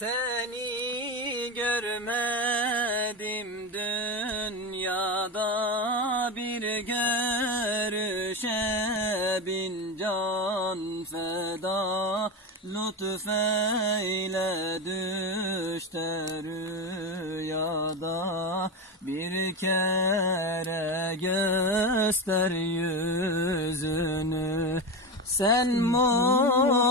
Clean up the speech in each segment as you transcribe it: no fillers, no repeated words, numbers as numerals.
Seni görmedim dünyada, bir görüşe bin can feda. Lütfeyle düşte rüyada, bir kere göster yüzünü. Sen Muhammed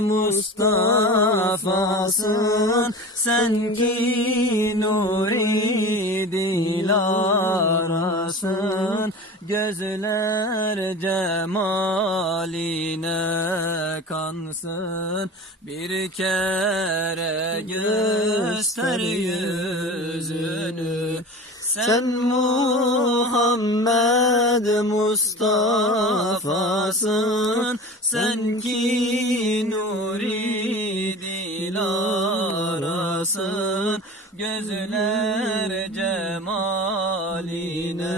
Mustafa'sın, sen ki nuri dilarasın. Gözler cemaline kansın, bir kere göster yüzünü. Sen Muhammed Mustafa'sın, sen ki nuri dilarasın. Gözler cemaline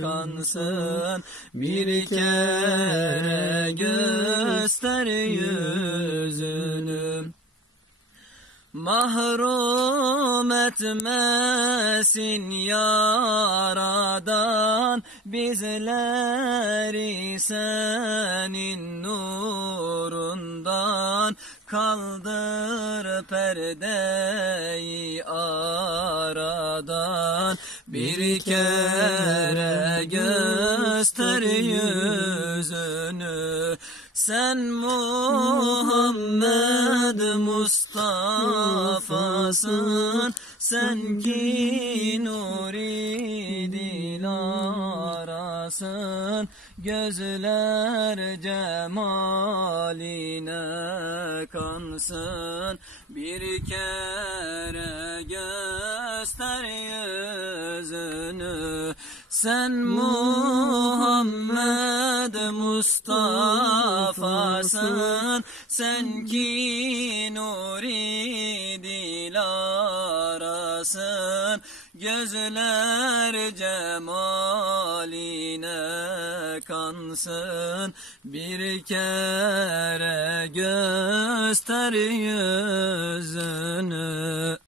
kansın, bir kere göster yüzünü. Mahrum etmesin yaradan bizleri senin nurundan. Kaldır perdeyi aradan, bir kere göster yüzünü. Sen Muhammed Mustafa'sın, sen ki nuri dilarasın. Gözler cemaline kansın, bir kere göster yüzünü. Sen Muhammed Mustafa'sın, sen ki nuri dilarasın. Gözler cemaline kansın, bir kere göster yüzünü.